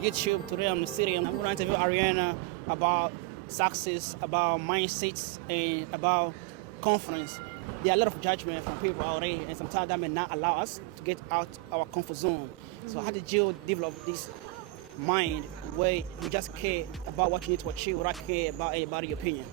YouTube. Today I'm in the city. I'm going to interview Ariana about success, about mindsets, and about confidence. There are a lot of judgment from people out there, and sometimes that may not allow us to get out our comfort zone. So how did you develop this mind where you just care about what you need to achieve without care about anybody's opinion?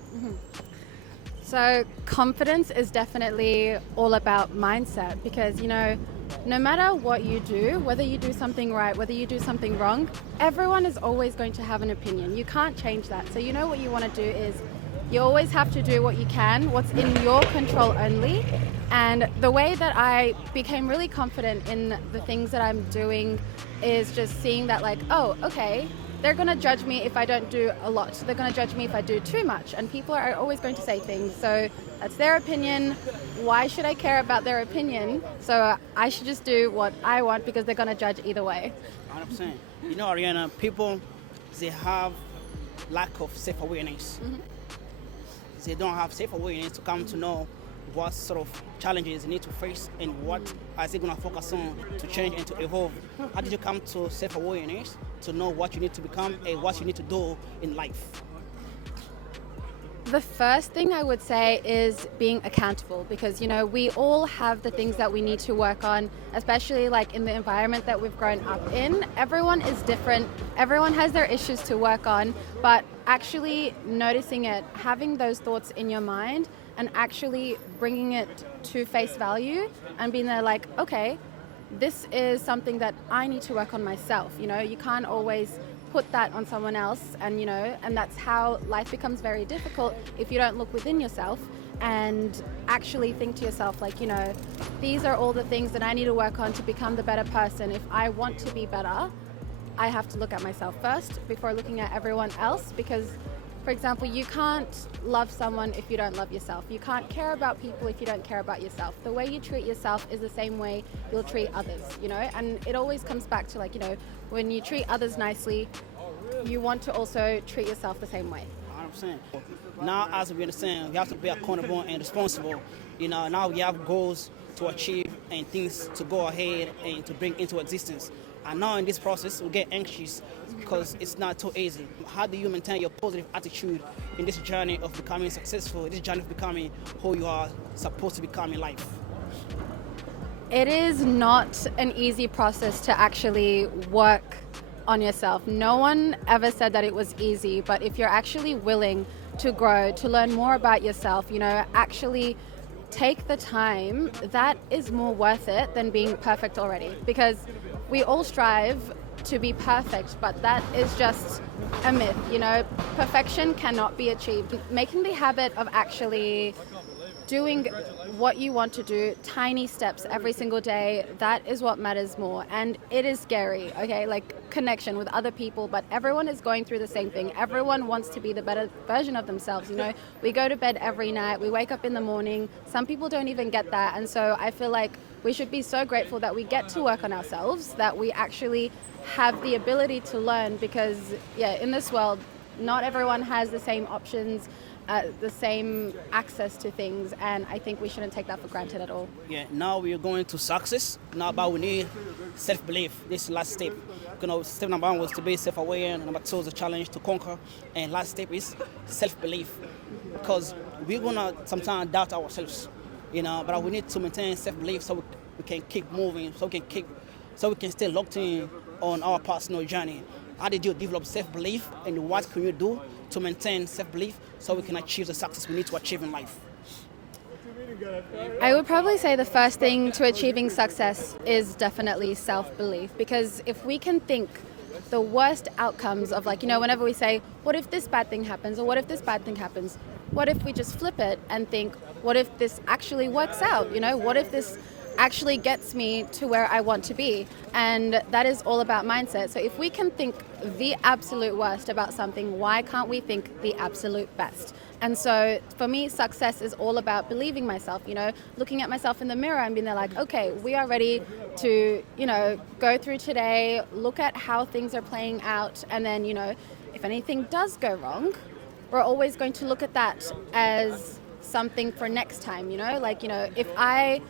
So confidence is definitely all about mindset because, no matter what you do, whether you do something right, whether you do something wrong, everyone is always going to have an opinion. You can't change that. So what you want to do is you always have to do what you can, what's in your control only. And the way that I became really confident in the things that I'm doing is just seeing that oh, okay, they're going to judge me if I don't do a lot. They're going to judge me if I do too much. And people are always going to say things. So that's their opinion. Why should I care about their opinion? So I should just do what I want because they're going to judge either way. 100%. Ariana, people, they have lack of self-awareness. They don't have self-awareness to come to know what sort of challenges they need to face and what are they going to focus on to change and to evolve. How did you come to self-awareness to know what you need to become and what you need to do in life? The first thing I would say is being accountable because, we all have the things that we need to work on, especially in the environment that we've grown up in. Everyone is different. Everyone has their issues to work on, but actually noticing it, having those thoughts in your mind and actually bringing it to face value and being there okay, this is something that I need to work on myself. You can't always put that on someone else and that's how life becomes very difficult if you don't look within yourself and actually think to yourself these are all the things that I need to work on to become the better person. If I want to be better, I have to look at myself first before looking at everyone else because, for example, you can't love someone if you don't love yourself. You can't care about people if you don't care about yourself. The way you treat yourself is the same way you'll treat others, and it always comes back to when you treat others nicely, you want to also treat yourself the same way. 100%. Now, as we understand, we have to be accountable and responsible. Now we have goals to achieve and things to go ahead and to bring into existence. And now in this process, we get anxious because it's not too easy. How do you maintain your positive attitude in this journey of becoming successful, this journey of becoming who you are supposed to become in life? It is not an easy process to actually work on yourself. No one ever said that it was easy, but if you're actually willing to grow, to learn more about yourself, actually take the time, that is more worth it than being perfect already. Because we all strive to be perfect, but that is just a myth. Perfection cannot be achieved. Making the habit of actually doing what you want to do, tiny steps every single day, that is what matters more. And it is scary, okay, connection with other people, but everyone is going through the same thing. Everyone wants to be the better version of themselves. We go to bed every night, we wake up in the morning. Some people don't even get that. And so I feel like we should be so grateful that we get to work on ourselves, that we actually have the ability to learn because, in this world, not everyone has the same options, the same access to things, and I think we shouldn't take that for granted at all. Now we are going to success. Now, but we need self-belief. This is the last step. Step number 1 was to be self-aware. Number 2 is a challenge to conquer, and last step is self-belief. Because we're gonna sometimes doubt ourselves, but we need to maintain self-belief so we can keep moving, so we can stay locked in on our personal journey. How did you develop self-belief, and what can you do to maintain self-belief so we can achieve the success we need to achieve in life? I would probably say the first thing to achieving success is definitely self-belief, because if we can think the worst outcomes of whenever we say, what if this bad thing happens, or what if this bad thing happens, what if we just flip it and think, what if this actually works out? What if this actually gets me to where I want to be? And that is all about mindset. So if we can think the absolute worst about something, why can't we think the absolute best? And so for me, success is all about believing myself, looking at myself in the mirror and being there okay, we are ready to, go through today, look at how things are playing out. And then, if anything does go wrong, we're always going to look at that as something for next time, if I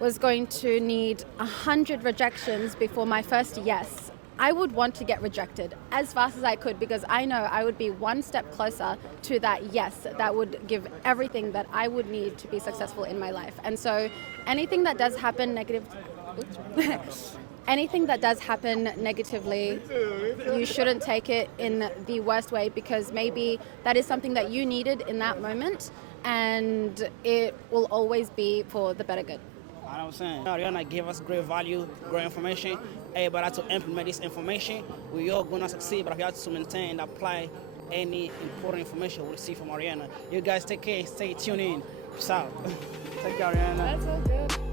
was going to need 100 rejections before my first yes, I would want to get rejected as fast as I could, because I know I would be one step closer to that yes, that would give everything that I would need to be successful in my life. And so anything that does happen anything that does happen negatively, you shouldn't take it in the worst way, because maybe that is something that you needed in that moment, and it will always be for the better good. You know what I'm saying? Ariana gave us great value, great information. Everybody has to implement this information. We all gonna succeed, but we have to maintain and apply any important information we receive from Ariana. You guys take care, stay tuned in. Peace out. Thank you, Ariana. That's all good.